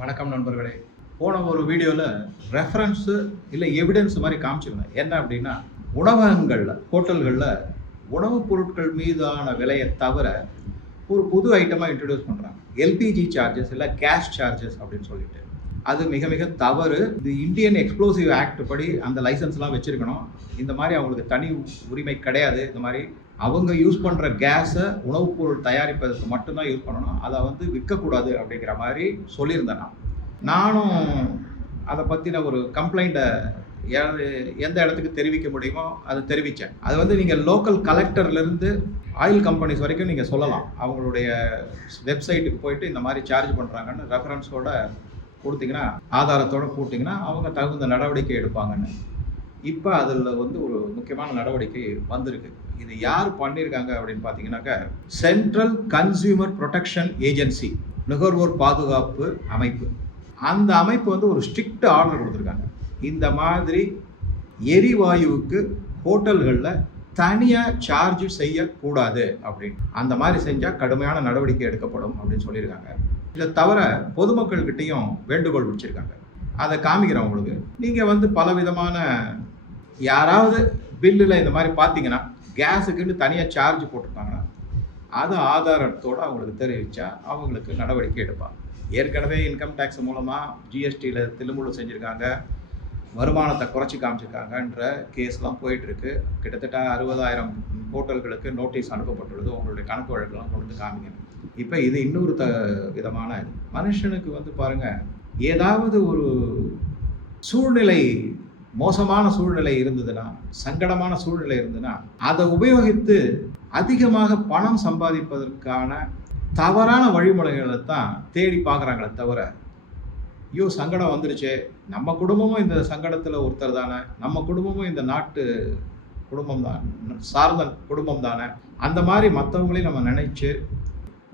வணக்கம் நண்பர்களே. போன ஒரு வீடியோவில் ரெஃபரன்ஸு இல்லை எவிடன்ஸ் மாதிரி காமிச்சிருந்தேன். என்ன அப்படின்னா, உணவகங்களில் ஹோட்டல்களில் உணவுப் பொருட்கள் மீதான விலையை தவிர ஒரு புது ஐட்டமாக இன்ட்ரடியூஸ் பண்ணுறாங்க. எல்பிஜி சார்ஜஸ் இல்லை கேஷ் சார்ஜஸ் அப்படின்னு சொல்லிட்டு. அது மிக மிக தவறு. இது இந்தியன் எக்ஸ்ப்ளோசிவ் ஆக்ட் படி அந்த லைசன்ஸ்லாம் வச்சுருக்கணும். இந்த மாதிரி அவங்களுக்கு தனி உரிமை கிடையாது. இந்த மாதிரி அவங்க யூஸ் பண்ணுற கேஸை உணவுப் பொருள் தயாரிப்பதற்கு மட்டும்தான் யூஸ் பண்ணணும். அதை விற்கக்கூடாது அப்படிங்கிற மாதிரி சொல்லியிருந்தேன். நானும் அதை பற்றின ஒரு கம்ப்ளைண்ட்டை எந்த இடத்துக்கு தெரிவிக்க முடியுமோ அதை தெரிவித்தேன். அது நீங்கள் லோக்கல் கலெக்டர்லேருந்து ஆயில் கம்பெனிஸ் வரைக்கும் நீங்கள் சொல்லலாம். அவங்களுடைய வெப்சைட்டுக்கு போயிட்டு இந்த மாதிரி சார்ஜ் பண்ணுறாங்கன்னு ரெஃபரன்ஸோட கொடுத்தீங்கன்னா, ஆதாரத்தோடு போட்டிங்கன்னா அவங்க தகுந்த நடவடிக்கை எடுப்பாங்கன்னு. இப்போ அதில் ஒரு முக்கியமான நடவடிக்கை வந்திருக்கு. இது யார் பண்ணியிருக்காங்க அப்படின்னு பார்த்தீங்கன்னாக்கா, சென்ட்ரல் கன்சியூமர் ப்ரொடெக்ஷன் ஏஜென்சி, நுகர்வோர் பாதுகாப்பு அமைப்பு. அந்த அமைப்பு ஒரு ஸ்ட்ரிக்ட் ஆர்டர் கொடுத்துருக்காங்க. இந்த மாதிரி எரிவாயுவுக்கு ஹோட்டல்களில் தனியாக சார்ஜ் செய்யக்கூடாது அப்படின்னு. அந்த மாதிரி செஞ்சால் கடுமையான நடவடிக்கை எடுக்கப்படும் அப்படின்னு சொல்லியிருக்காங்க. இதை தவிர பொதுமக்கள்கிட்டையும் வேண்டுகோள் விடுச்சிருக்காங்க. அதை காமிக்கிறேன் உங்களுக்கு. நீங்கள் பலவிதமான யாராவது பில்லில் இந்த மாதிரி பார்த்தீங்கன்னா, கேஸுக்குன்னு தனியாக சார்ஜ் போட்டிருக்காங்கன்னா அது ஆதாரத்தோடு அவங்களுக்கு தெரிவித்தா அவங்களுக்கு நடவடிக்கை எடுப்பாங்க. ஏற்கனவே இன்கம் டேக்ஸ் மூலமாக ஜிஎஸ்டியில் தில்லுமுள்ளு செஞ்சுருக்காங்க, வருமானத்தை குறைச்சி காமிச்சிருக்காங்கன்ற கேஸ்லாம் போயிட்டுருக்கு. கிட்டத்தட்ட 60,000 ஹோட்டல்களுக்கு நோட்டீஸ் அனுப்பப்பட்டுள்ளது. உங்களுடைய கணக்கு வழக்கெல்லாம் கொண்டு காமிங்க. இப்போ இது இன்னொரு விதமான மனுஷனுக்கு பாருங்கள், ஏதாவது ஒரு சூழ்நிலை, மோசமான சூழ்நிலை இருந்ததுன்னா, சங்கடமான சூழ்நிலை இருந்ததுன்னா, அதை உபயோகித்து அதிகமாக பணம் சம்பாதிப்பதற்கான தவறான வழிமுறைகளை தான் தேடி பார்க்குறாங்களே தவிர, ஐயோ சங்கடம் வந்துருச்சு, நம்ம குடும்பமும் இந்த சங்கடத்தில் ஒருத்தர் தானே, நம்ம குடும்பமும் இந்த நாட்டு குடும்பம் தான், சார்ந்த குடும்பம் தானே, அந்த மாதிரி மற்றவங்களையும் நம்ம நினைச்சு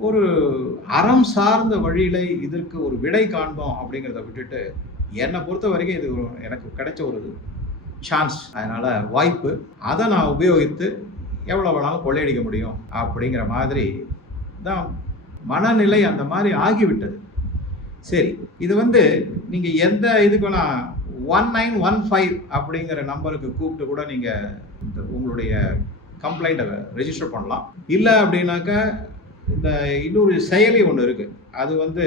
ஒரு அறம் சார்ந்த வழியில் இதற்கு ஒரு விடை காண்போம் அப்படிங்கிறத விட்டுட்டு, என்னை பொறுத்த வரைக்கும் இது எனக்கு கிடைச்ச ஒரு சான்ஸ், அதனால் வாய்ப்பு, அதை நான் உபயோகித்து எவ்வளோ வேணாலும் கொள்ளையடிக்க முடியும் அப்படிங்கிற மாதிரி தான் மனநிலை அந்த மாதிரி ஆகிவிட்டது. சரி, இது நீங்கள் எந்த இதுக்கு வேணால் 1915 அப்படிங்கிற நம்பருக்கு கூப்பிட்டு கூட நீங்கள் உங்களுடைய கம்ப்ளைண்ட்டை ரெஜிஸ்டர் பண்ணலாம். இல்லை அப்படின்னாக்கா இந்த இன்னொரு செயலி ஒன்று இருக்குது. அது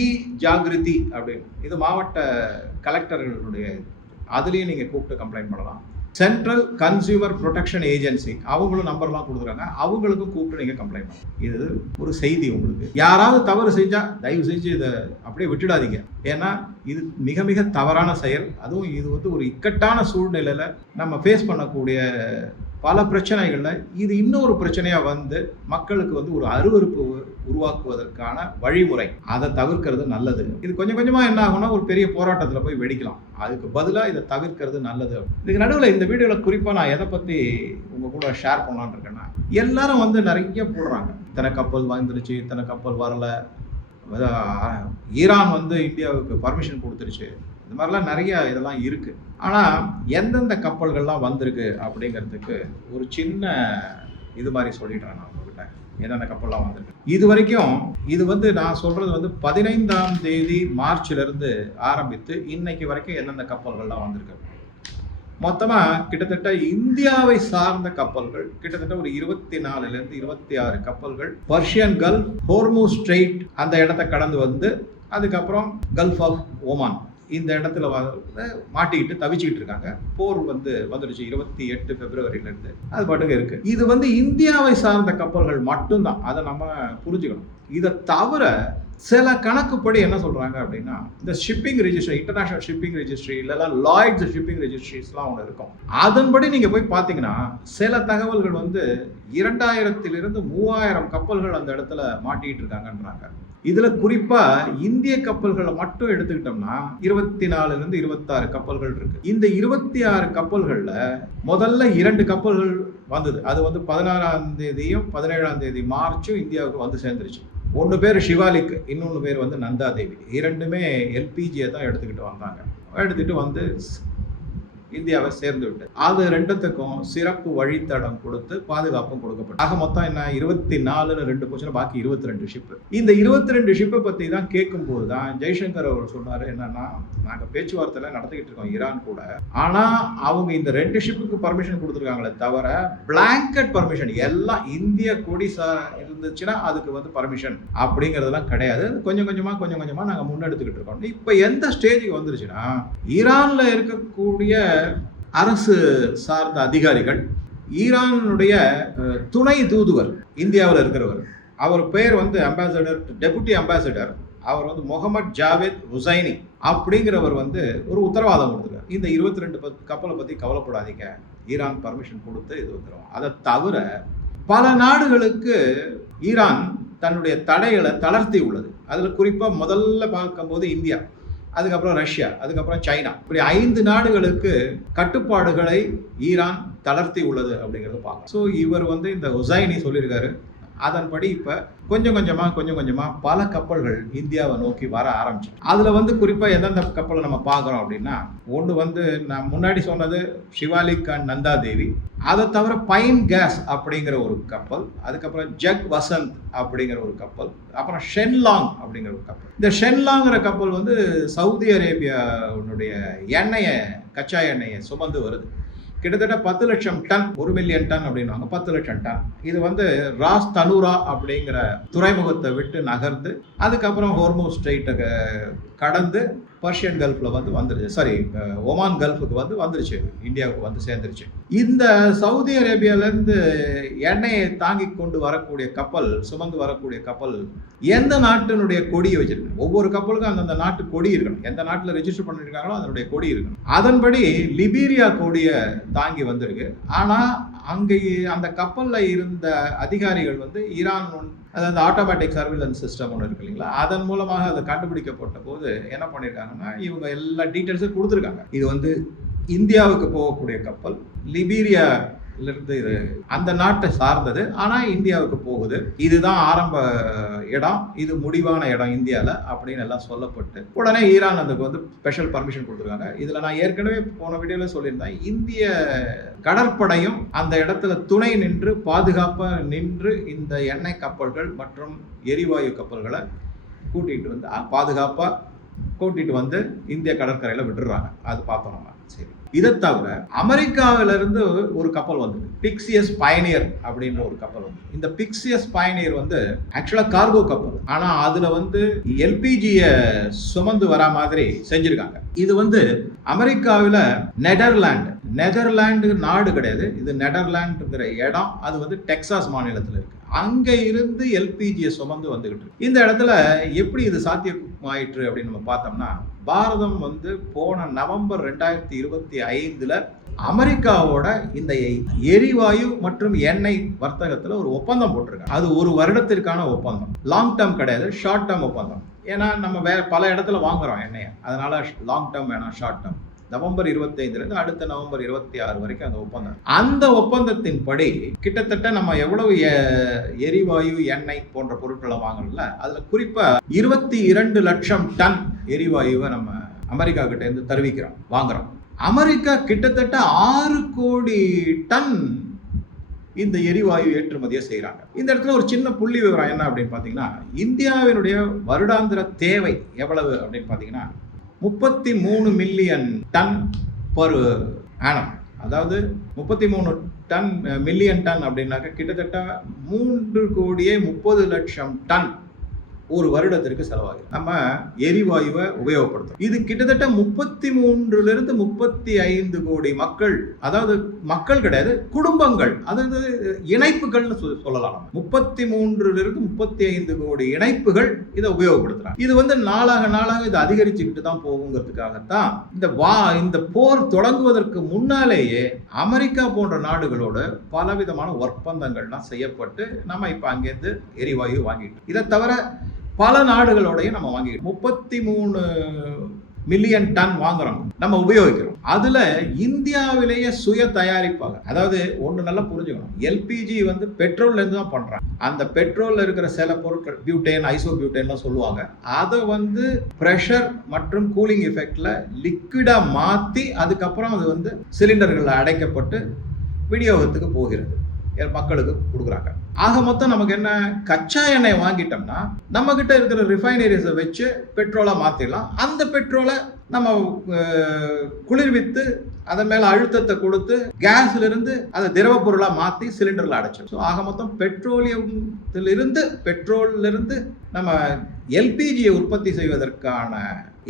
இ ஜாகிருதி அப்படின்னு, இது மாவட்ட கலெக்டர்களுடைய, அதுலேயும் நீங்கள் கூப்பிட்டு கம்ப்ளைண்ட் பண்ணலாம். சென்ட்ரல் கன்சியூமர் ப்ரொடெக்ஷன் ஏஜென்சி, அவங்களும் நம்பர்லாம் கொடுத்துருக்காங்க, அவங்களுக்கும் கூப்பிட்டு நீங்கள் கம்ப்ளைண்ட் பண்ணலாம். இது ஒரு செய்தி உங்களுக்கு. யாராவது தவறு செஞ்சால் தயவு செஞ்சு இதை அப்படியே விட்டுடாதீங்க. ஏன்னா இது மிக மிக தவறான செயல். அதுவும் இது ஒரு இக்கட்டான சூழ்நிலையில் நம்ம ஃபேஸ் பண்ணக்கூடிய பல பிரச்சனைகளில் இது இன்னொரு பிரச்சனையாக மக்களுக்கு ஒரு அருவருப்பு உருவாக்குவதற்கான வழிமுறை. அதை தவிர்க்கிறது நல்லது. இது கொஞ்சம் கொஞ்சமாக என்ன ஆகும்னா ஒரு பெரிய போராட்டத்தில் போய் வெடிக்கலாம். அதுக்கு பதிலாக இதை தவிர்க்கிறது நல்லது. இதுக்கு நடுவில் இந்த வீடியோவில் குறிப்பாக நான் எதை பற்றி உங்கள் கூட ஷேர் பண்ணலான்னு இருக்கேன்னா, எல்லாரும் நிறைய போடுறாங்க, இத்தனை கப்பல் வந்துருச்சு, இத்தனை கப்பல் வரல, ஈரான் இந்தியாவுக்கு பர்மிஷன் கொடுத்துருச்சு, இந்த மாதிரிலாம் நிறைய இதெல்லாம் இருக்குது. ஆனால் எந்தெந்த கப்பல்கள்லாம் வந்திருக்கு அப்படிங்கிறதுக்கு ஒரு சின்ன இது மாதிரி சொல்லிடுறேன் நான் உங்ககிட்ட. என்னென்ன கப்பல்லாம் வந்திருக்கு இது வரைக்கும். இது நான் சொல்கிறது 15ஆம் தேதி மார்ச்லேருந்து ஆரம்பித்து இன்னைக்கு வரைக்கும் எந்தெந்த கப்பல்கள்லாம் வந்திருக்கு. மொத்தமாக கிட்டத்தட்ட இந்தியாவை சார்ந்த கப்பல்கள் கிட்டத்தட்ட ஒரு 24லேருந்து 26 கப்பல்கள் பர்ஷியன் கல்ஃப், ஹோர்முஸ் ஸ்ட்ரெயிட் அந்த இடத்த கடந்து அதுக்கப்புறம் கல்ஃப் ஆஃப் ஓமான் இந்த இடத்துல மாட்டிக்கிட்டு தவிச்சுக்கிட்டு இருக்காங்க. போர் வந்துடுச்சு 28 பிப்ரவரியிலேருந்து, அது பாட்டுக்கு இருக்கு. இது இந்தியாவை சார்ந்த கப்பல்கள் மட்டும்தான், அதை நம்ம புரிஞ்சுக்கணும். இதை தவிர சில கணக்குப்படி என்ன சொல்றாங்க அப்படின்னா, இந்த shipping registry, international shipping registry இல்லைன்னா லாய்ட்ஸ் ஷிப்பிங் ரெஜிஸ்ட்ரிஸ்லாம் ஒன்று இருக்கும். அதன்படி நீங்க போய் பார்த்தீங்கன்னா சில தகவல்கள் 2000லிருந்து 3000 கப்பல்கள் அந்த இடத்துல மாட்டிக்கிட்டு இருக்காங்கன்றாங்க. இதுல குறிப்பா இந்திய கப்பல்களை மட்டும் எடுத்துக்கிட்டோம்னா 24லிருந்து 26 கப்பல்கள் இருக்கு. இந்த 26 கப்பல்கள்ல முதல்ல 2 கப்பல்கள் வந்தது. அது 16ஆம் தேதியும் 17ஆம் தேதி மார்ச்சும் இந்தியாவுக்கு சேர்ந்துருச்சு. ஒன்று பேர் சிவாலிக், இன்னொன்று பேர் நந்தாதேவி. இரண்டுமே எல்பிஜியை தான் எடுத்துக்கிட்டு வந்தாங்க. எடுத்துகிட்டு இந்தியாவை சேர்ந்து விட்டது. அது ரெண்டுத்துக்கும் சிறப்பு வழித்தடம் கொடுத்து பாதுகாப்பும் கொடுக்கப்பட்டது. ஆக மொத்தம் என்ன 24 2 போச்சுன்னா பாக்கி 22 ஷிப். இந்த 22 ஷிப்பை பத்தி தான் கேட்கும் போதுதான் ஜெய்சங்கர் அவர் சொன்னாரு, என்னன்னா நாங்க பேச்சுவார்த்தை நடத்திக்கிட்டு இருக்கோம் ஈரான் கூட, ஆனா அவங்க இந்த 2 ஷிப்புக்கு பர்மிஷன் கொடுத்துருக்காங்களே தவிர பிளாங்கெட் பர்மிஷன் எல்லாம் இந்திய கொடி இருந்துச்சுன்னா அதுக்கு பர்மிஷன் அப்படிங்கறதெல்லாம் கிடையாது. கொஞ்சம் கொஞ்சமா நாங்க முன்னெடுத்துக்கிட்டு இருக்கோம். இப்ப எந்த ஸ்டேஜுக்கு வந்துருச்சுன்னா, ஈரான்ல இருக்கக்கூடிய அரசு சார்ந்த அதிகாரிகள், ஈரானுடைய துணை தூதுவர் இந்தியாவில் இருக்கிறவர், அவர் பெயர் அம்பாசடர், டெபுட்டி அம்பாசடர், அவர் முகமது ஜாவேத் ஹுசைனி அப்படிங்கிறவர் ஒரு உத்தரவாதம் கொடுத்துருக்காரு. இந்த 22 கப்பலை பத்தி கவலைப்படாதீங்க, ஈரான் பர்மிஷன் கொடுத்து இது வந்துடும். அதை தவிர பல நாடுகளுக்கு ஈரான் தன்னுடைய தடைகளை தளர்த்தி உள்ளது. அதில் குறிப்பாக முதல்ல பார்க்கும்போது இந்தியா, அதுக்கப்புறம் ரஷ்யா, அதுக்கப்புறம் சைனா, இப்படி 5 நாடுகளுக்கு கட்டுப்பாடுகளை ஈரான் தளர்த்தி உள்ளது அப்படிங்கிறத பார்க்கலாம். ஸோ இவர் இந்த ஹுசைனி சொல்லியிருக்காரு. அதன்படி இப்போ கொஞ்சம் கொஞ்சமாக பல கப்பல்கள் இந்தியாவை நோக்கி வர ஆரம்பிச்சு. அதில் குறிப்பாக எந்தெந்த கப்பலை நம்ம பார்க்குறோம் அப்படின்னா, ஒன்று நான் முன்னாடி சொன்னது ஷிவாலிக் அண்ட் நந்தா தேவி, அதை தவிர பைன் கேஸ் அப்படிங்கிற ஒரு கப்பல், அதுக்கப்புறம் ஜக் வசந்த் அப்படிங்கிற ஒரு கப்பல், அப்புறம் ஷென்லாங் அப்படிங்கிற ஒரு கப்பல். இந்த ஷென்லாங்கிற கப்பல் சவுதி அரேபியாவுடைய எண்ணெயை, கச்சா எண்ணெயை சுமந்து வருது. கிட்டத்தட்ட 10 லட்சம் டன், 1 மில்லியன் டன் அப்படின்வாங்க, 10 லட்சம் டன். இது ராஸ் தனூரா அப்படிங்கிற துறைமுகத்தை விட்டு நகர்ந்து அதுக்கப்புறம் ஹோர்மூஸ் ஸ்ட்ரெயிட்டை கடந்து பர்ஷியன் கல்ஃபில் வந்துருச்சு, சாரி ஒமான் கல்ஃபுக்கு வந்துருச்சு, இந்தியாவுக்கு சேர்ந்துருச்சு. இந்த சவுதி அரேபியாவிலேருந்து எண்ணெயை தாங்கி கொண்டு வரக்கூடிய கப்பல், சுமந்து வரக்கூடிய கப்பல் எந்த நாட்டினுடைய கொடியை வச்சிருக்கு? ஒவ்வொரு கப்பலுக்கும் அந்தந்த நாட்டு கொடி இருக்கணும். எந்த நாட்டில் ரெஜிஸ்டர் பண்ணியிருக்காங்களோ அதனுடைய கொடி இருக்கணும். அதன்படி லிபீரியா கொடியை தாங்கி வந்திருக்கு. ஆனால் அங்கே அந்த கப்பலில் இருந்த அதிகாரிகள் ஈரான், அதாவது ஆட்டோமேட்டிக் சர்வேலன்ஸ் சிஸ்டம் ஒன்று இருக்கு இல்லைங்களா, அதன் மூலமாக அதை கண்டுபிடிக்கப்பட்ட போது என்ன பண்ணியிருக்காங்கன்னா, இவங்க எல்லா டீட்டெயில்ஸும் கொடுத்துருக்காங்க. இது இந்தியாவுக்கு போகக்கூடிய கப்பல், லிபீரியாவிலிருந்து இது அந்த நாட்டை சார்ந்தது, ஆனால் இந்தியாவுக்கு போகுது. இதுதான் ஆரம்ப இடம், இது முடிவான இடம் இந்தியாவில் அப்படின்னு எல்லாம் சொல்லப்பட்டு உடனே ஈரான் அதுக்கு ஸ்பெஷல் பர்மிஷன் கொடுத்துருக்காங்க. இதில் நான் ஏற்கனவே போன வீடியோவில் சொல்லியிருந்தேன், இந்திய கடற்படையும் அந்த இடத்துல துணை நின்று பாதுகாப்பாக நின்று இந்த எண்ணெய் கப்பல்கள் மற்றும் எரிவாயு கப்பல்களை கூட்டிகிட்டு பாதுகாப்பாக கூட்டிகிட்டு இந்திய கடற்கரையில் விட்டுறாங்க. அது பார்த்தோம் நம்ம. சரி, இதை தவிர அமெரிக்காவிலிருந்து ஒரு கப்பல் பிக்சியஸ் பயனியர் அப்படின்ற ஒரு கப்பல் இந்த பிக்சியஸ் பயனியர் ஆக்சுவலாக கார்கோ கப்பல், ஆனால் அதில் எல்பிஜியை சுமந்து வரா மாதிரி செஞ்சிருக்காங்க. இது அமெரிக்காவில் நெதர்லாண்டு நாடு கிடையாது, இது நெதர்லாண்டுங்கிற இடம். அது டெக்சாஸ் மாநிலத்தில் இருக்கு. அங்க இருந்து எல்பிஜியை சுமந்து வந்துகிட்டு இருக்கு. இந்த இடத்துல எப்படி இது சாத்தியமாயிற்று அப்படின்னு நம்ம பார்த்தோம்னா, பாரதம் போன நவம்பர் 2025 அமெரிக்காவோட இந்த எரிவாயு மற்றும் எண்ணெய் வர்த்தகத்துல ஒரு ஒப்பந்தம் போட்டிருக்காங்க. அது 1 வருடத்திற்கான ஒப்பந்தம், லாங் டேர்ம் கிடையாது, ஷார்ட் டேர்ம் ஒப்பந்தம். ஏன்னா நம்ம பல இடத்துல வாங்குறோம் எண்ணெயை, அதனால லாங் டேர்ம் வேணாம், ஷார்ட் டேர்ம். நவம்பர் 25 அடுத்த நவம்பர் 26 வரைக்கும் அந்த ஒப்பந்தம். அந்த ஒப்பந்தத்தின்படி கிட்டத்தட்ட நம்ம எவ்வளவு எரிவாயு, எண்ணெய் போன்ற பொருட்களை வாங்கணும்ல, அதுல குறிப்பா 22 லட்சம் டன் எரிவாயுவை நம்ம அமெரிக்கா கிட்ட இருந்து தருவிக்கிறோம், வாங்குறோம். அமெரிக்கா கிட்டத்தட்ட 6 கோடி டன் இந்த எரிவாயு ஏற்றுமதியை செய்கிறாங்க. இந்த இடத்துல ஒரு சின்ன புள்ளி விவரம் என்ன அப்படின்னு பார்த்தீங்கன்னா, இந்தியாவினுடைய வருடாந்திர தேவை எவ்வளவு அப்படின்னு பார்த்தீங்கன்னா 33 மில்லியன் டன் பர் ஆனம். அதாவது 33 டன் மில்லியன் டன் அப்படின்னாக்க கிட்டத்தட்ட 3,30,00,000 டன் ஒரு வருடத்திற்கு செலவாகும் நம்ம எரிவாயுவை உபயோகப்படுத்தும். இது கிட்டத்தட்ட 33 to 35 கோடி மக்கள், அதாவது மக்கள் கிடையாது, குடும்பங்கள், அதாவது இணைப்புகள்னு சொல்லலாம். 33 to 35 கோடி இணைப்புகள் இதை உபயோகப்படுத்துறாங்க. இது நாளாக இது அதிகரிச்சுக்கிட்டு தான் போகுங்கிறதுக்காகத்தான் இந்த போர் தொடங்குவதற்கு முன்னாலேயே அமெரிக்கா போன்ற நாடுகளோட பலவிதமான ஒப்பந்தங்கள்லாம் செய்யப்பட்டு நம்ம இப்ப அங்கேருந்து எரிவாயு வாங்கிட்டு, இதை தவிர பல நாடுகளோடையும் நம்ம வாங்கிக்கிட்டோம். 33 மில்லியன் டன் வாங்குறோம், நம்ம உபயோகிக்கிறோம். அதுல இந்தியாவிலேயே சுய தயாரிப்பாக, அதாவது ஒன்று நல்லா புரிஞ்சுக்கணும், எல்பிஜி வந்து பெட்ரோல்ல இருந்து தான் பண்றாங்க. அந்த பெட்ரோல்ல இருக்கிற சில பொருட்கள் பியூட்டேன், ஐசோபியூட்டேன்லாம் சொல்லுவாங்க, அதை வந்து பிரஷர் மற்றும் கூலிங் எஃபெக்ட்ல லிக்விடா மாத்தி அதுக்கப்புறம் அது வந்து சிலிண்டர்களில் அடைக்கப்பட்டு விநியோகத்துக்கு போகிறது, மக்களுக்கு கொடுக்குறாங்க. ஆக மொத்தம் நமக்கு என்ன, கச்சா எண்ணெய் வாங்கிட்டோம்னா நம்ம கிட்ட இருக்கிற ரிஃபைனரிஸை வச்சு பெட்ரோலா மாத்திடலாம். அந்த பெட்ரோலை நம்ம குளிர்வித்து அதன் மேல அழுத்தத்தை கொடுத்து கேஸ்ல இருந்து அதை திரவ பொருளா மாத்தி சிலிண்டர்ல அடைச்சிடும். ஆக மொத்தம் பெட்ரோல்ல இருந்து நம்ம எல்பிஜியை உற்பத்தி செய்வதற்கான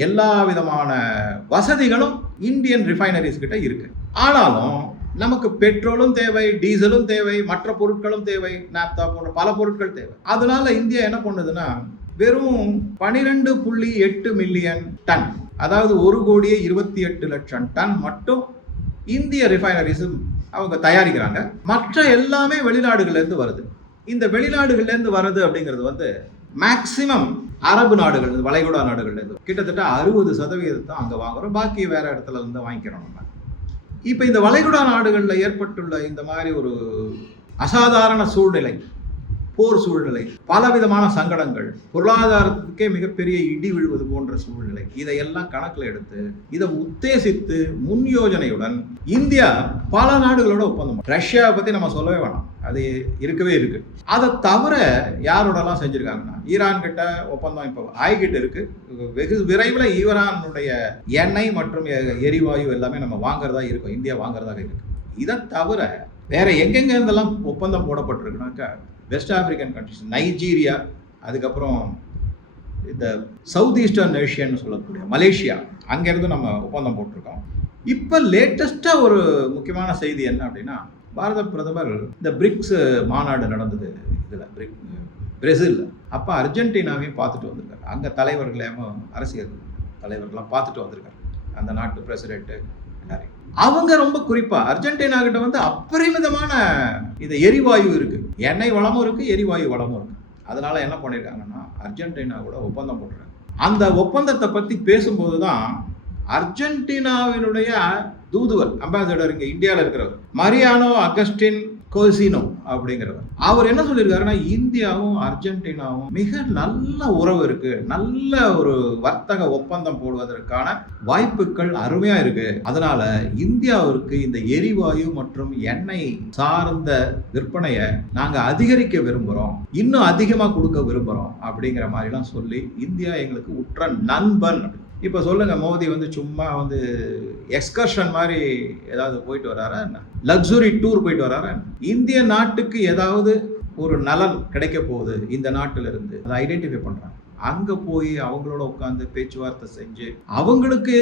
எல்லா விதமான வசதிகளும் இந்தியன் ரிஃபைனரிஸ் கிட்ட இருக்கு. ஆனாலும் நமக்கு பெட்ரோலும் தேவை, டீசலும் தேவை, மற்ற பொருட்களும் தேவை, நாப்தா போன்ற பல பொருட்கள் தேவை. அதனால இந்தியா என்ன பண்ணுதுன்னா, வெறும் 12.8 மில்லியன் டன், அதாவது 1,28,00,000 டன் மட்டும் இந்திய ரிஃபைனரிஸ் அவங்க தயாரிக்கிறாங்க. மற்ற எல்லாமே வெளிநாடுகள்ல இருந்து வருது. இந்த வெளிநாடுகள்ல இருந்து வருது அப்படிங்கிறது வந்து மேக்சிமம் அரபு நாடுகள், வளைகுடா நாடுகள்ல இருந்து கிட்டத்தட்ட 60% அங்க வாங்குறோம், பாக்கி வேற இடத்துல இருந்து வாங்கிக்கிறோம் நம்ம. இப்ப இந்த வளைகுடா நாடுகள்ல ஏற்பட்டுள்ள இந்த மாதிரி ஒரு அசாதாரண சூழ்நிலை, போர் சூழ்நிலை, பலவிதமான சங்கடங்கள், பொருளாதாரத்துக்கே மிகப்பெரிய இடி விழுவது போன்ற சூழ்நிலை, இதையெல்லாம் கணக்கில் எடுத்து இதை உத்தேசித்து முன் யோஜனையுடன் இந்தியா பல நாடுகளோட ஒப்பந்தம். ரஷ்யாவை பத்தி நம்ம சொல்லவே வேணாம், அது இருக்கவே இருக்கு. அதை தவிர யாரோடலாம் செஞ்சிருக்காங்கன்னா, ஈரான் கிட்ட ஒப்பந்தம் இப்போ ஆகிக்கிட்டு இருக்கு. வெகு விரைவில் ஈரானுடைய எண்ணெய் மற்றும் எரிவாயு எல்லாமே நம்ம வாங்குறதா இருக்கும், இந்தியா வாங்குறதாக இருக்கு. இதை தவிர வேற எங்கெங்க இருந்தெல்லாம் ஒப்பந்தம் போடப்பட்டிருக்குனாக்கா, வெஸ்ட் ஆப்பிரிக்கன் கண்ட்ரிஸ், நைஜீரியா, அதுக்கப்புறம் இந்த சவுத் ஈஸ்டர்ன் ஏஷியன்னு சொல்லக்கூடிய மலேசியா, அங்கேருந்து நம்ம ஒப்பந்தம் போட்டிருக்கோம். இப்போ லேட்டஸ்ட்டாக ஒரு முக்கியமான செய்தி என்ன அப்படின்னா, பாரத பிரதமர் இந்த பிரிக்ஸ் மாநாடு நடந்தது இதில் பிரேசிலில், அப்போ அர்ஜென்டினாவையும் பார்த்துட்டு வந்திருக்காரு. அங்கே தலைவர்களையும் அரசியல் தலைவர்கள்லாம் பார்த்துட்டு வந்திருக்காரு, அந்த நாட்டு பிரசிடென்ட்டு எல்லாரையும். அவங்க ரொம்ப குறிப்பா அர்ஜென்டினா கிட்ட வந்து அபரிமிதமான இது எரிவாயு இருக்கு, எண்ணெய் வளமும் இருக்கு, எரிவாயு வளமும் இருக்கு. அதனால என்ன பண்ணிருக்காங்கன்னா, அர்ஜென்டினா கூட ஒப்பந்தம் போடுறாங்க. அந்த ஒப்பந்தத்தை பத்தி பேசும்போதுதான் அர்ஜென்டினாவினுடைய தூதுவர், அம்பாசிடர் இங்க இந்தியாவில் இருக்கிறவர் மரியானோ அகஸ்டின் கோசினோ அப்படிங்கிறவர், அவர் என்ன சொல்லியிருக்காருன்னா, இந்தியாவும் அர்ஜென்டினாவும் மிக நல்ல உறவு இருக்கு, நல்ல ஒரு வர்த்தக ஒப்பந்தம் போடுவதற்கான வாய்ப்புகள் அருமையா இருக்கு. அதனால இந்தியாவிற்கு இந்த எரிவாயு மற்றும் எண்ணெய் சார்ந்த விற்பனையை நாங்க அதிகரிக்க விரும்புறோம், இன்னும் அதிகமா கொடுக்க விரும்புறோம் அப்படிங்கிற மாதிரிலாம் சொல்லி, இந்தியா எங்களுக்கு உற்ற நண்பன். இப்போ சொல்லுங்க, மோடி வந்து சும்மா வந்து எக்ஸ்கர்ஷன் மாதிரி ஏதாவது போயிட்டு வராரா, லக்ஸுரி டூர் போயிட்டு வராரா? இந்திய நாட்டுக்கு ஏதாவது ஒரு நலன் கிடைக்க போகுது இந்த நாட்டில இருந்து, அதை ஐடென்டிஃபை பண்றாங்க. அங்க போய் அவங்களோட உட்காந்து பேச்சுவார்த்தை செஞ்சு அவங்களுக்கு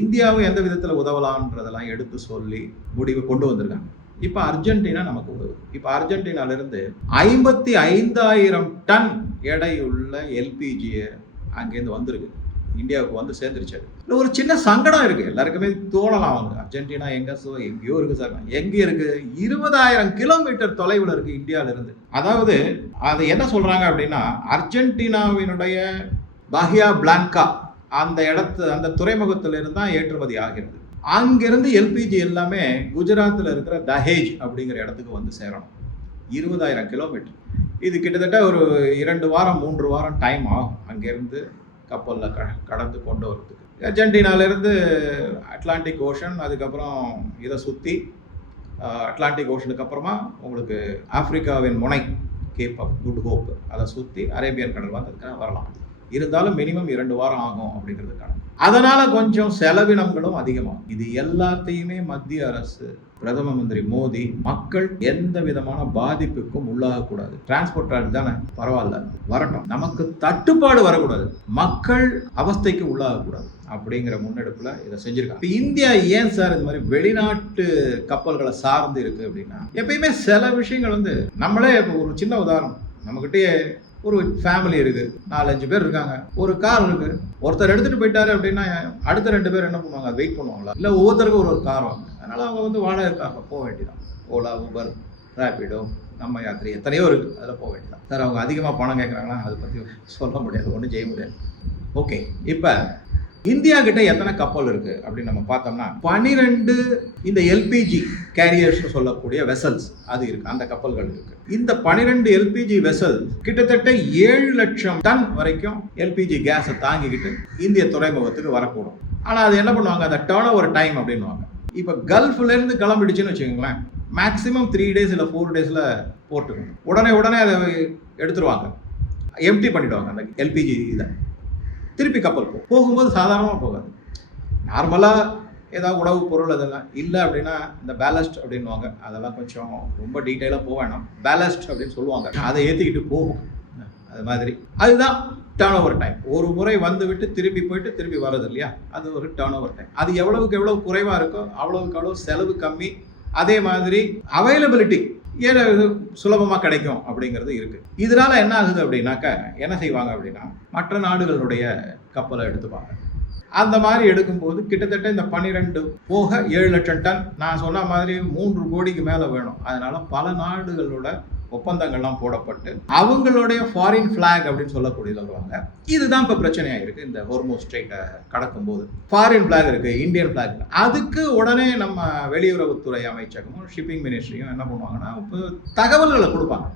இந்தியாவை எந்த விதத்துல உதவலான்றதெல்லாம் எடுத்து சொல்லி முடிவு கொண்டு வந்திருக்காங்க. இப்ப அர்ஜென்டினா நமக்கு உதவுது. இப்ப அர்ஜென்டினால இருந்து 55,000 டன் எடையுள்ள எல்பிஜியை அங்கேருந்து வந்திருக்கு, இந்தியாவுக்கு வந்து சேர்ந்துருச்சு. இல்லை ஒரு சின்ன சங்கடம் இருக்கு, எல்லாருக்குமே தோணலாம், வந்து அர்ஜென்டினா எங்கேயோ இருக்கு சார், எங்கே இருக்கு, 20,000 கிலோமீட்டர் தொலைவில் இருக்கு இந்தியாவில இருந்து. அதாவது அது என்ன சொல்றாங்க அப்படின்னா, அர்ஜென்டினாவினுடைய பாஹியா பிளாங்கா அந்த துறைமுகத்திலிருந்து தான் ஏற்றுமதி ஆகிறது. அங்கிருந்து எல்பிஜி எல்லாமே குஜராத்தில் இருக்கிற தஹேஜ் அப்படிங்கிற இடத்துக்கு வந்து சேரணும். 20,000 கிலோமீட்டர், இது கிட்டத்தட்ட ஒரு 2 வாரம் 3 வாரம் டைம் ஆகும் அங்கேருந்து கப்பலில் கடந்து கொண்டு வரதுக்கு. அர்ஜென்டினாலேருந்து அட்லாண்டிக் ஓஷன், அதுக்கப்புறம் இதை சுற்றி அட்லாண்டிக் ஓஷனுக்கு அப்புறமா உங்களுக்கு ஆப்பிரிக்காவின் முனை கேப் ஆஃப் குட் ஹோப், அதை சுற்றி அரேபியன் கடல் வந்ததுக்காக வரலாம். இருந்தாலும் மினிமம் 2 வாரம் ஆகும் அப்படிங்கிறதுக்கான, அதனால கொஞ்சம் செலவினங்களும் அதிகமாகும். இது எல்லாத்தையுமே மத்திய அரசு, பிரதம மந்திரி மோடி, மக்கள் எந்த விதமான பாதிப்புக்கும் உள்ளாகக்கூடாது. டிரான்ஸ்போர்ட் சார்ஜ் தானே, பரவாயில்ல வரட்டும், நமக்கு தட்டுப்பாடு வரக்கூடாது, மக்கள் அவஸ்தைக்கு உள்ளாகக்கூடாது அப்படிங்கிற முன்னெடுப்புல இதை செஞ்சிருக்காங்க. இந்தியா ஏன் சார் இந்த மாதிரி வெளிநாட்டு கப்பல்களை சார்ந்து இருக்கு அப்படின்னா, எப்பயுமே சில விஷயங்கள் வந்து நம்மளே, இப்போ ஒரு சின்ன உதாரணம், நம்மகிட்டயே ஒரு ஃபேமிலி இருக்கு, 4-5 பேர் இருக்காங்க, ஒரு கார் இருக்கு, ஒருத்தர் எடுத்துட்டு போயிட்டாரு அப்படின்னா அடுத்த 2 பேர் என்ன பண்ணுவாங்க, வெயிட் பண்ணுவாங்களா? இல்லை ஒவ்வொருத்தருக்கும் ஒரு கார் வாங்க, அதனால அவங்க வந்து வாடகை காரில் போக வேண்டியதான். ஓலா, ஊபர், ரேபிடோ, நம்ம யாத்திரை எத்தனையோ இருக்கு, அதில் போக வேண்டியதான். சார் அவங்க அதிகமாக பணம் கேட்குறாங்களா, அதை பற்றி சொல்ல முடியாது, ஒன்றும் செய்ய முடியாது. ஓகே, இப்போ இந்தியா கிட்ட எத்தனை கப்பல் இருக்கு அப்படின்னு நம்ம பார்த்தோம்னா 12 இந்த எல்பிஜி கேரியர்ஸ் சொல்லக்கூடிய வெசல்ஸ் அது இருக்கு, அந்த கப்பல்கள் இருக்கு. இந்த 12 எல்பிஜி வெசல் கிட்டத்தட்ட 7 லட்சம் டன் வரைக்கும் எல்பிஜி கேஸை தாங்கிக்கிட்டு இந்திய துறைமுகத்துக்கு வரக்கூடும். ஆனா அது என்ன பண்ணுவாங்க, அந்த டர்ன் ஓவர் டைம் அப்படின்னுவாங்க. இப்ப கல்ஃப்ல இருந்து கிளம்பிடுச்சுன்னு வச்சுக்கோங்களேன், மேக்ஸிமம் 3 days இல்லை 4 daysல போட்டுருங்க. உடனே அதை எடுத்துருவாங்க, எம்டி பண்ணிடுவாங்க அந்த எல்பிஜி இதை. திருப்பி கப்பல் போகும்போது சாதாரணமாக போகாது. நார்மலாக ஏதாவது உணவு பொருள் அதெல்லாம் இல்லை அப்படின்னா இந்த பேலஸ்ட் அப்படின்வாங்க, அதெல்லாம் கொஞ்சம் ரொம்ப டீட்டெயிலாக போக வேணாம், பேலஸ்ட் அப்படின்னு சொல்லுவாங்க, அதை ஏற்றிக்கிட்டு போகும். அது மாதிரி அதுதான் டர்ன் ஓவர் டைம். ஒரு முறை வந்து விட்டு திருப்பி போயிட்டு திருப்பி வர்றது இல்லையா, அது ஒரு டர்ன் ஓவர் டைம். அது எவ்வளவுக்கு எவ்வளோ குறைவாக இருக்கோ அவ்வளவுக்கு அவ்வளோ செலவு கம்மி, அதே மாதிரி அவைலபிலிட்டி ஏன் சுலபமாக கிடைக்கும் அப்படிங்கிறது இருக்கு. இதனால என்ன ஆகுது அப்படின்னாக்க, என்ன செய்வாங்க அப்படின்னா மற்ற நாடுகளுடைய கப்பலை எடுத்துப்பாங்க. அந்த மாதிரி எடுக்கும்போது கிட்டத்தட்ட இந்த 12 போக 7 லட்சம் டன், நான் சொன்ன மாதிரி 3 கோடிக்கு மேலே வேணும். அதனால பல நாடுகளோட ஒப்பந்தங்கள்லாம் போடப்பட்டு அவங்களுடைய ஃபாரின் ஃபிளாக் அப்படின்னு சொல்லக்கூடியது வருவாங்க. இதுதான் இப்போ பிரச்சனையாக இருக்கு. இந்த ஹோர்மோஸ் ஸ்ட்ரெயிட்டை கடக்கும் போது ஃபாரின் ஃபிளாக் இருக்கு, இந்தியன் ஃபிளாக். அதுக்கு உடனே நம்ம வெளியுறவுத்துறை அமைச்சகமும் ஷிப்பிங் மினிஸ்ட்ரியும் என்ன பண்ணுவாங்கன்னா தகவல்களை கொடுப்பாங்க.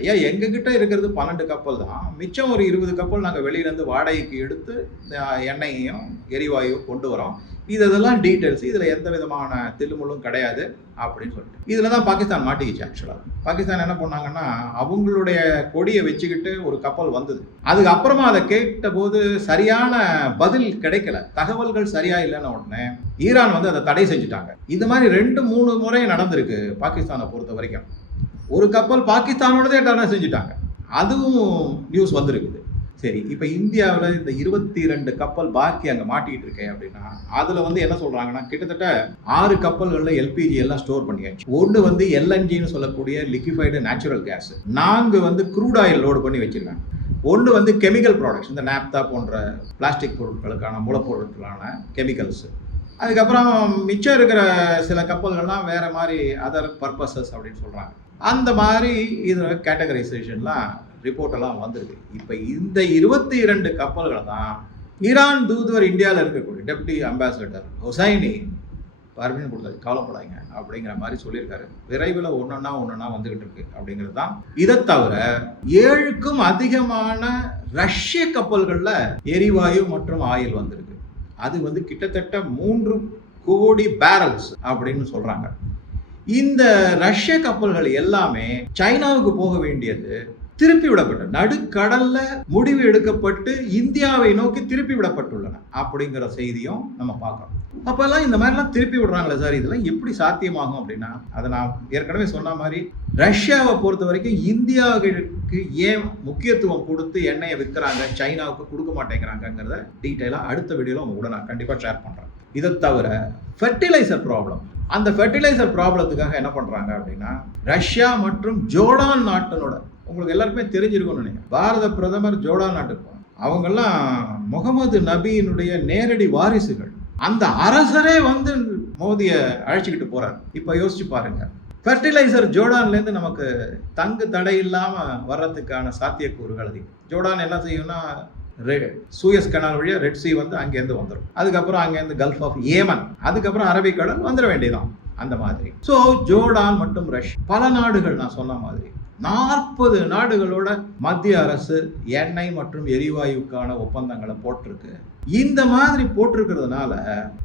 ஐயா, எங்ககிட்ட இருக்கிறது 12 கப்பல் தான், மிச்சம் ஒரு 20 கப்பல் நாங்கள் வெளியிலேருந்து வாடகைக்கு எடுத்து எண்ணெயையும் எரிவாயுவும் கொண்டு வரோம். இதெல்லாம் டீட்டெயில்ஸ், இதில் எந்த விதமான தில்லுமுள்ளும் கிடையாது அப்படின்னு சொல்லிட்டு இதில் தான் பாகிஸ்தான் மாட்டிக்கிச்சு. ஆக்சுவலாக பாகிஸ்தான் என்ன பண்ணாங்கன்னா, அவங்களுடைய கொடியை வச்சுக்கிட்டு ஒரு கப்பல் வந்தது. அதுக்கப்புறமா அதை கேட்ட போது சரியான பதில் கிடைக்கல, தகவல்கள் சரியா இல்லைன்னு உடனே ஈரான் வந்து அதை தடை செஞ்சுட்டாங்க. இது மாதிரி 2-3 முறை நடந்திருக்கு பாகிஸ்தானை பொறுத்த வரைக்கும். ஒரு கப்பல் பாகிஸ்தானோடதே டர்ன் செஞ்சுட்டாங்க, அதுவும் நியூஸ் வந்திருக்குது. சரி, இப்போ இந்தியாவில் இந்த 22 கப்பல் பாக்கி அங்கே மாட்டிக்கிட்டு இருக்கேன் அப்படின்னா, அதில் வந்து என்ன சொல்கிறாங்கன்னா, கிட்டத்தட்ட 6 கப்பல்களில் எல்பிஜி எல்லாம் ஸ்டோர் பண்ணியாச்சு. ஒன்று வந்து எல்என்ஜின்னு சொல்லக்கூடிய லிக்விஃபைடு நேச்சுரல் கேஸ், 4 வந்து க்ரூட் ஆயில் லோடு பண்ணி வச்சுருக்காங்க. ஒன்று வந்து கெமிக்கல் ப்ராடக்ட்ஸ், இந்த நாப்தா போன்ற பிளாஸ்டிக் பொருட்களுக்கான மூலப்பொருட்களான கெமிக்கல்ஸ். அதுக்கப்புறம் மிச்சம் இருக்கிற சில கப்பல்கள்லாம் வேறு மாதிரி அதர் பர்பஸஸ் அப்படின்னு சொல்கிறாங்க. அந்த மாதிரி இதில் கேட்டகரைசேஷன்லாம் ரிப்போர்ட்டெல்லாம் வந்திருக்கு. இப்போ இந்த 22 கப்பல்களை தான் ஈரான் தூதுவர் இந்தியாவில் இருக்கக்கூடிய டெப்டி அம்பாசடர் ஹொசைனி பர்மிஷன் கொடுத்தாரு, கவலைப்படாங்க அப்படிங்கிற மாதிரி சொல்லியிருக்காரு. விரைவில் ஒன்றா வந்துகிட்டு இருக்கு அப்படிங்கிறது தான். இதை தவிர 7க்கும் அதிகமான ரஷ்ய கப்பல்களில் எரிவாயு மற்றும் ஆயில் வந்திருக்கு. அது வந்து கிட்டத்தட்ட 3 கோடி பேரல்ஸ் அப்படின்னு சொல்றாங்க. இந்த ரஷ்ய கப்பல்கள் எல்லாமே சைனாவுக்கு போக வேண்டியது திருப்பி விடப்பட்டது, நடுக்கடல்ல முடிவு எடுக்கப்பட்டு இந்தியாவை நோக்கி திருப்பி விடப்பட்டுள்ளன அப்படிங்கிற செய்தியும் நம்ம பார்க்கறோம். அப்பெல்லாம் இந்த மாதிரிலாம் திருப்பி விடுறாங்களே சார், இதெல்லாம் எப்படி சாத்தியமாகும் அப்படின்னா, அதை நான் ஏற்கனவே சொன்ன மாதிரி ரஷ்யாவை பொறுத்த வரைக்கும் இந்தியாவுக்கு ஏன் முக்கியத்துவம் கொடுத்து எண்ணெயை விற்கிறாங்க, சைனாவுக்கு கொடுக்க மாட்டேங்கிறாங்கிறத டீட்டெயிலாக அடுத்த வீடியோவில் உங்க கூட நான் கண்டிப்பாக ஷேர் பண்ணுறேன். இதை தவிர ஃபெர்டிலைசர் ப்ராப்ளம், அந்த ஃபெர்டிலைசர் ப்ராப்ளத்துக்காக என்ன பண்ணுறாங்க அப்படின்னா, ரஷ்யா மற்றும் ஜோர்டான் நாட்டினோட, உங்களுக்கு எல்லாருக்குமே தெரிஞ்சிருக்கும்னு நினைக்கிறேன், பாரத பிரதமர் ஜோர்டான் நாட்டுக்கு போனாங்க. அவங்கெல்லாம் முகமது நபியினுடைய நேரடி வாரிசுகள். அந்த அரசரே வந்து மோதியை அழைச்சிக்கிட்டு போறாரு. இப்போ யோசிச்சு பாருங்க, ஃபெர்டிலைசர் ஜோர்டான்லேருந்து நமக்கு தங்கு தடை இல்லாமல் வர்றதுக்கான சாத்தியக்கூறுகள் அதிகம். ஜோர்டான் என்ன செய்யும்னா, சூயஸ் கனால் வழியாக ரெட் சி வந்து அங்கேருந்து வந்துடும். அதுக்கப்புறம் அங்கேருந்து கல்ஃப் ஆஃப் ஏமன், அதுக்கப்புறம் அரபிக்கடல் வந்துட வேண்டியதான் அந்த மாதிரி. ஸோ ஜோர்டான் மற்றும் ரஷ்யா பல நாடுகள், நான் சொன்ன மாதிரி 40 நாடுகளோட மத்திய அரசு எண்ணெய் மற்றும் எரிவாயுக்கான ஒப்பந்தங்களை போட்டிருக்கு. இந்த மாதிரி போட்டிருக்கிறதுனால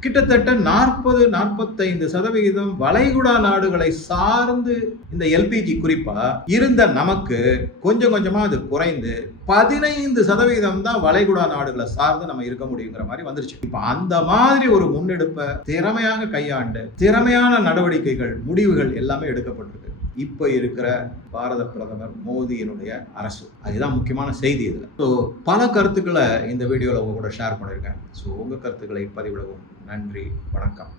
கிட்டத்தட்ட 40-45% வளைகுடா நாடுகளை சார்ந்து இந்த எல்பிஜி குறிப்பா இருந்த நமக்கு கொஞ்சம் கொஞ்சமா அது குறைந்து 15% தான் வளைகுடா நாடுகளை சார்ந்து நம்ம இருக்க முடியுங்கிற மாதிரி வந்துருச்சு. இப்ப அந்த மாதிரி ஒரு முன்னெடுப்பை திறமையாக கையாண்டு திறமையான நடவடிக்கைகள், முடிவுகள் எல்லாமே எடுக்கப்பட்டிருக்கு இப்ப இருக்கிற பாரத பிரதமர் மோடியினுடைய அரசு. அதுதான் முக்கியமான செய்தி இதுல. ஸோ பல கருத்துக்களை இந்த வீடியோவில் உங்க கூட ஷேர் பண்ணியிருக்கேன். ஸோ உங்க கருத்துக்களை பதிவிடவும் நன்றி, வணக்கம்.